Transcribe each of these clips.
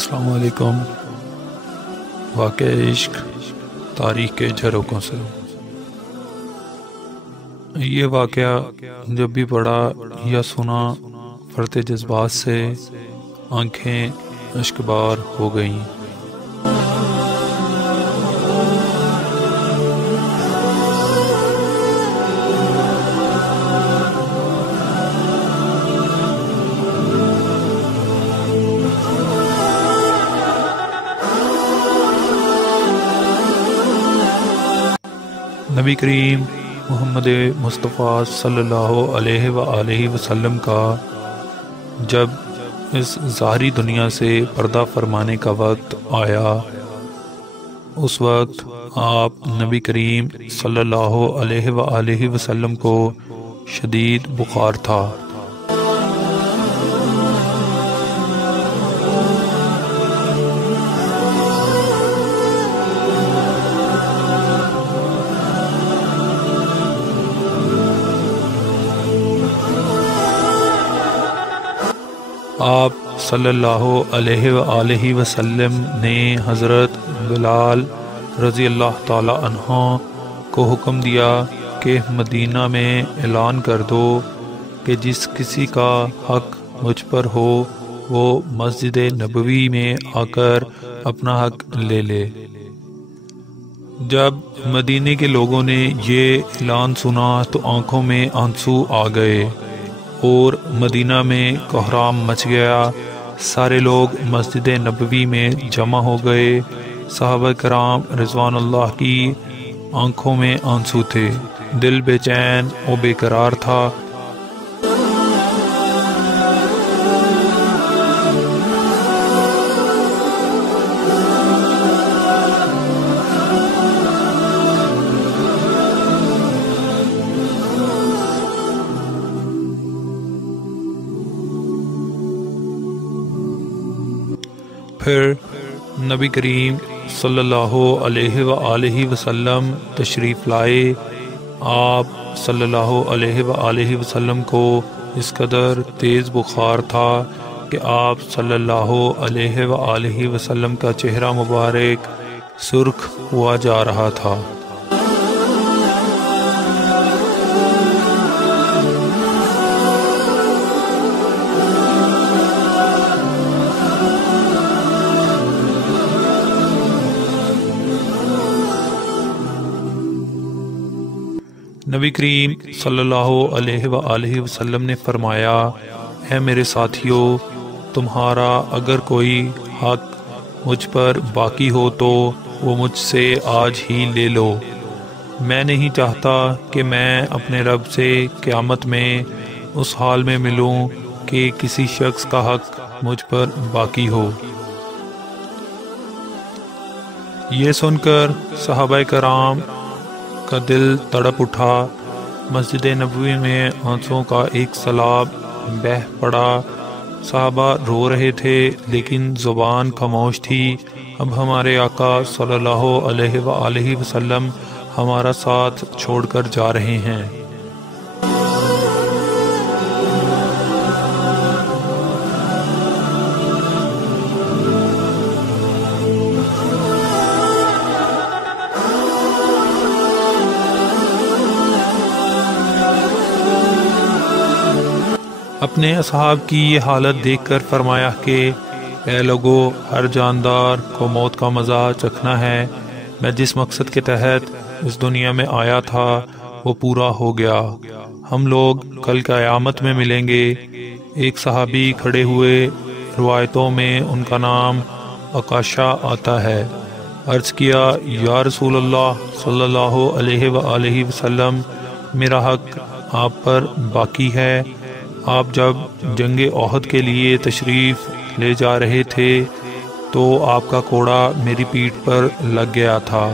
السلام علیکم۔ واقعہ عشق تاریخ کے جھروکوں سے۔ یہ واقعہ جب بھی پڑھا یا سنا فرط جذبات سے آنکھیں اشکبار ہو گئیں۔ نبی کریم محمد مصطفیٰ صلی اللہ علیہ وآلہ وسلم کا جب اس ظاہری دنیا سے پردہ فرمانے کا وقت آیا، اس وقت آپ نبی کریم صلی اللہ علیہ وآلہ وسلم کو شدید بخار تھا۔ آپ صلی اللہ علیہ وآلہ وسلم نے حضرت بلال رضی اللہ تعالی عنہ کو حکم دیا کہ مدینہ میں اعلان کر دو کہ جس کسی کا حق مجھ پر ہو وہ مسجد نبوی میں آ کر اپنا حق لے لے۔ جب مدینے کے لوگوں نے یہ اعلان سنا تو آنکھوں میں آنسو آ گئے اور مدینہ میں کوہرام مچ گیا۔ سارے لوگ مسجد نبوی میں جمع ہو گئے۔ صحابہ کرام رضوان اللہ کی آنکھوں میں آنسو تھے، دل بے چین و بے قرار تھا۔ پھر نبی کریم صلی اللہ علیہ وآلہ وسلم تشریف لائے۔ آپ صلی اللہ علیہ وآلہ وسلم کو اس قدر تیز بخار تھا کہ آپ صلی اللہ علیہ وآلہ وسلم کا چہرہ مبارک سرخ ہوا جا رہا تھا۔ نبی کریم صلی اللہ علیہ وآلہ وسلم نے فرمایا، اے میرے ساتھیو، تمہارا اگر کوئی حق مجھ پر باقی ہو تو وہ مجھ سے آج ہی لے لو۔ میں نہیں چاہتا کہ میں اپنے رب سے قیامت میں اس حال میں ملوں کہ کسی شخص کا حق مجھ پر باقی ہو۔ یہ سن کر صحابہ کرام کا دل تڑپ اٹھا۔ مسجد نبوی میں آنسوں کا ایک سیلاب بہہ پڑا۔ صحابہ رو رہے تھے لیکن زبان خاموش تھی۔ اب ہمارے آقا صلی اللہ علیہ وآلہ وسلم ہمارا ساتھ چھوڑ کر جا رہے ہیں۔ اپنے اصحاب کی یہ حالت دیکھ کر فرمایا کہ اے لوگو، ہر جاندار کو موت کا مزہ چکھنا ہے۔ میں جس مقصد کے تحت اس دنیا میں آیا تھا وہ پورا ہو گیا۔ ہم لوگ کل قیامت میں ملیں گے۔ ایک صحابی کھڑے ہوئے، روایتوں میں ان کا نام عکاشہ آتا ہے۔ عرض کیا، یا رسول اللہ صلی اللہ علیہ وآلہ وسلم، میرا حق آپ پر باقی ہے۔ آپ جب جنگ احد کے لیے تشریف لے جا رہے تھے تو آپ کا کوڑا میری پیٹھ پر لگ گیا تھا،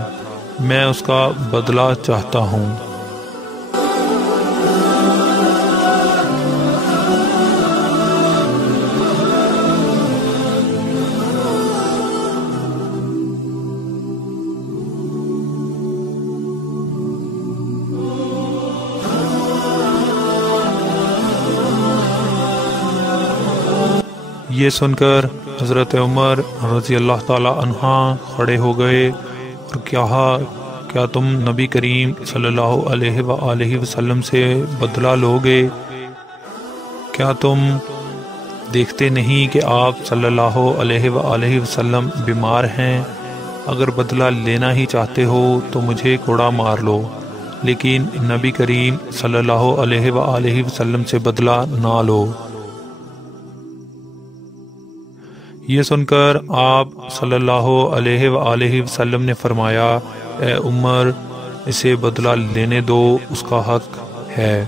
میں اس کا بدلہ چاہتا ہوں۔ یہ سن کر حضرت عمر رضی اللہ تعالی عنہ کھڑے ہو گئے اور کہا کیا تم نبی کریم صلی اللہ علیہ وآلہ وسلم سے بدلہ لوگے؟ کیا تم دیکھتے نہیں کہ آپ صلی اللہ علیہ وآلہ وسلم بیمار ہیں؟ اگر بدلہ لینا ہی چاہتے ہو تو مجھے کوڑا مار لو، لیکن نبی کریم صلی اللہ علیہ وآلہ وسلم سے بدلہ نہ لو۔ یہ سن کر آپ صلی اللہ علیہ وآلہ وسلم نے فرمایا اے عمر، اسے بدلہ لینے دو، اس کا حق ہے۔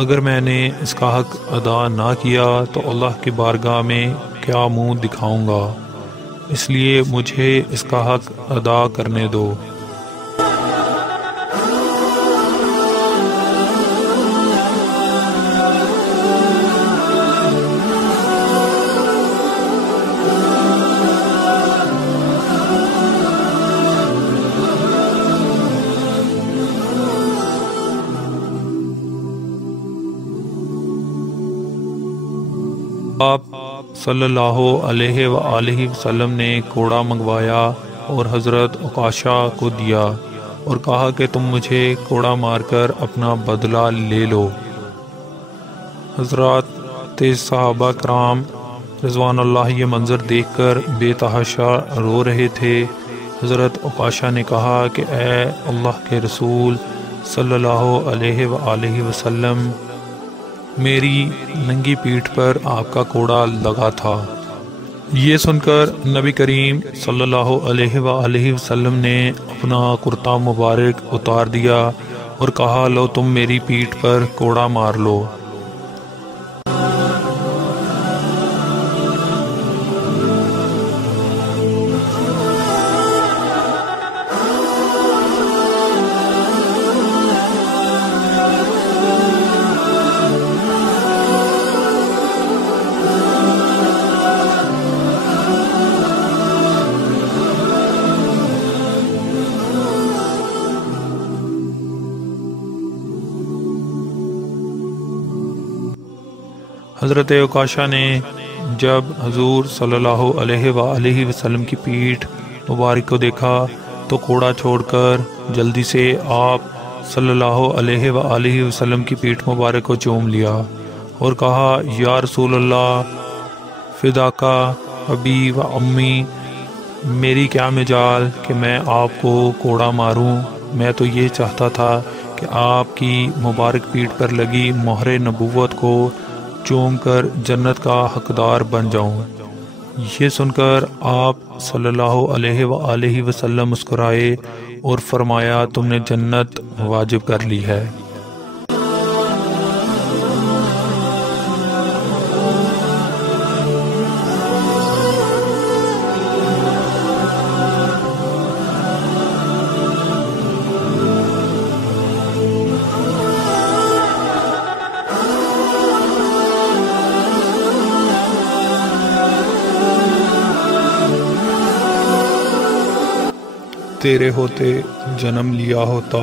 اگر میں نے اس کا حق ادا نہ کیا تو اللہ کی بارگاہ میں کیا منہ دکھاؤں گا، اس لیے مجھے اس کا حق ادا کرنے دو۔ آپ صلی اللہ علیہ وآلہ وسلم نے کوڑا منگوایا اور حضرت عکاشہ کو دیا اور کہا کہ تم مجھے کوڑا مار کر اپنا بدلہ لے لو۔ حضرات صحابہ کرام رضوان اللہ یہ منظر دیکھ کر بے تحاشا رو رہے تھے۔ حضرت عکاشہ نے کہا کہ اے اللہ کے رسول صلی اللہ علیہ وآلہ وسلم، میری ننگی پیٹھ پر آپ کا کوڑا لگا تھا۔ یہ سن کر نبی کریم صلی اللہ علیہ وآلہ وسلم نے اپنا کرتا مبارک اتار دیا اور کہا لو تم میری پیٹھ پر کوڑا مار لو۔ حضرت عکاشہ نے جب حضور صلی اللہ علیہ وآلہ وسلم کی پیٹھ مبارک کو دیکھا تو کوڑا چھوڑ کر جلدی سے آپ صلی اللہ علیہ وآلہ وسلم کی پیٹھ مبارک کو چوم لیا اور کہا یا رسول اللہ، فداکا ابی و امی، میری کیا مجال کہ میں آپ کو کوڑا ماروں، میں تو یہ چاہتا تھا کہ آپ کی مبارک پیٹھ پر لگی مہر نبوت کو چوم کر جنت کا حقدار بن جاؤں۔ یہ سن کر آپ صلی اللہ علیہ وآلہ وسلم مسکرائے اور فرمایا تم نے جنت واجب کر لی ہے۔ تیرے ہوتے جنم لیا ہوتا،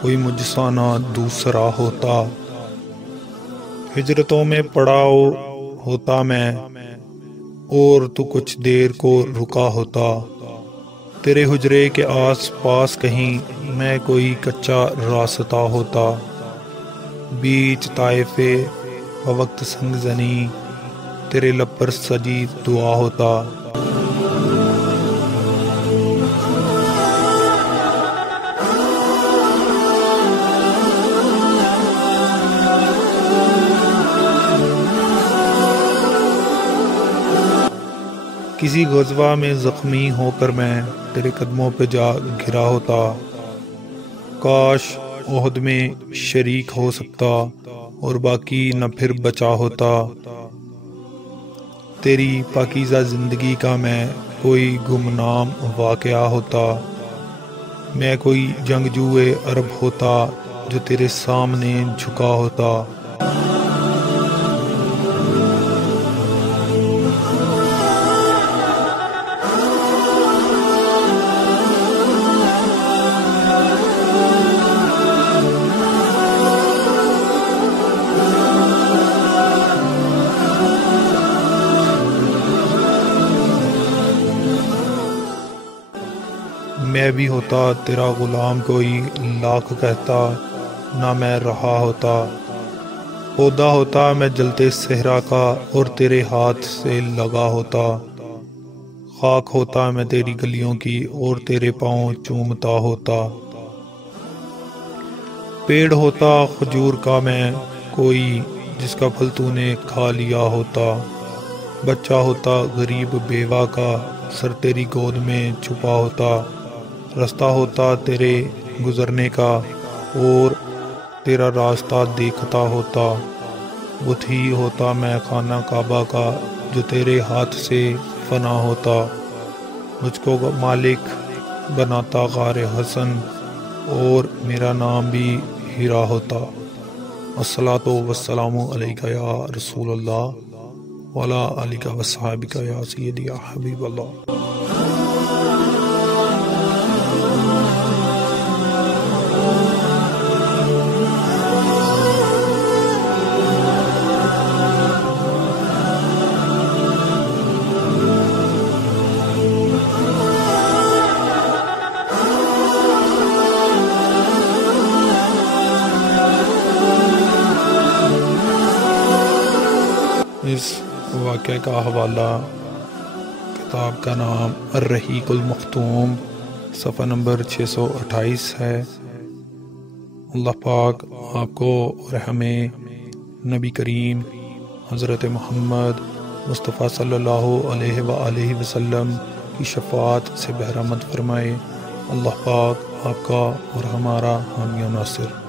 کوئی مجھ سا نہ دوسرا ہوتا، ہجرتوں میں پڑا ہوتا میں، اور تو کچھ دیر کو رکا ہوتا، تیرے حجرے کے آس پاس کہیں میں کوئی کچا راستہ ہوتا، بیچ طائفے بوقت سنگ زنی تیرے لب پر سجی دعا ہوتا۔ کسی غزوہ میں زخمی ہو کر میں تیرے قدموں پہ جا گرا ہوتا، کاش احد میں شریک ہو سکتا اور باقی نہ پھر بچا ہوتا، تیری پاکیزہ زندگی کا میں کوئی گمنام واقعہ ہوتا، میں کوئی جنگجوئے عرب ہوتا جو تیرے سامنے جھکا ہوتا۔ میں بھی ہوتا تیرا غلام کوئی لاکھ کہتا، نہ میں رہا ہوتا۔ پودا ہوتا میں جلتے صحرا کا، اور تیرے ہاتھ سے لگا ہوتا۔ خاک ہوتا میں تیری گلیوں کی، اور تیرے پاؤں چومتا ہوتا۔ پیڑ ہوتا کھجور کا میں کوئی، جس کا پھل تو نے کھا لیا ہوتا۔ بچہ ہوتا غریب بیوہ کا، سر تیری گود میں چھپا ہوتا۔ رستہ ہوتا تیرے گزرنے کا، اور تیرا راستہ دیکھتا ہوتا۔ بت ہی ہوتا میں خانہ کعبہ کا، جو تیرے ہاتھ سے فنا ہوتا۔ مجھ کو مالک بناتا غار حسن، اور میرا نام بھی ہیرا ہوتا۔ الصلاۃ والسلام علیک یا رسول اللہ، وعلی آلک وصحابک یا سیدی یا حبیب اللہ۔ اس واقعہ کا حوالہ کتاب کا نام الرحیق المختوم، صفحہ نمبر 628 ہے۔ اللہ پاک آپ کو اور ہمیں نبی کریم حضرت محمد مصطفیٰ صلی اللہ علیہ وآلہ وسلم کی شفاعت سے بہرامند فرمائے۔ اللہ پاک آپ کا اور ہمارا حامی و ناصر۔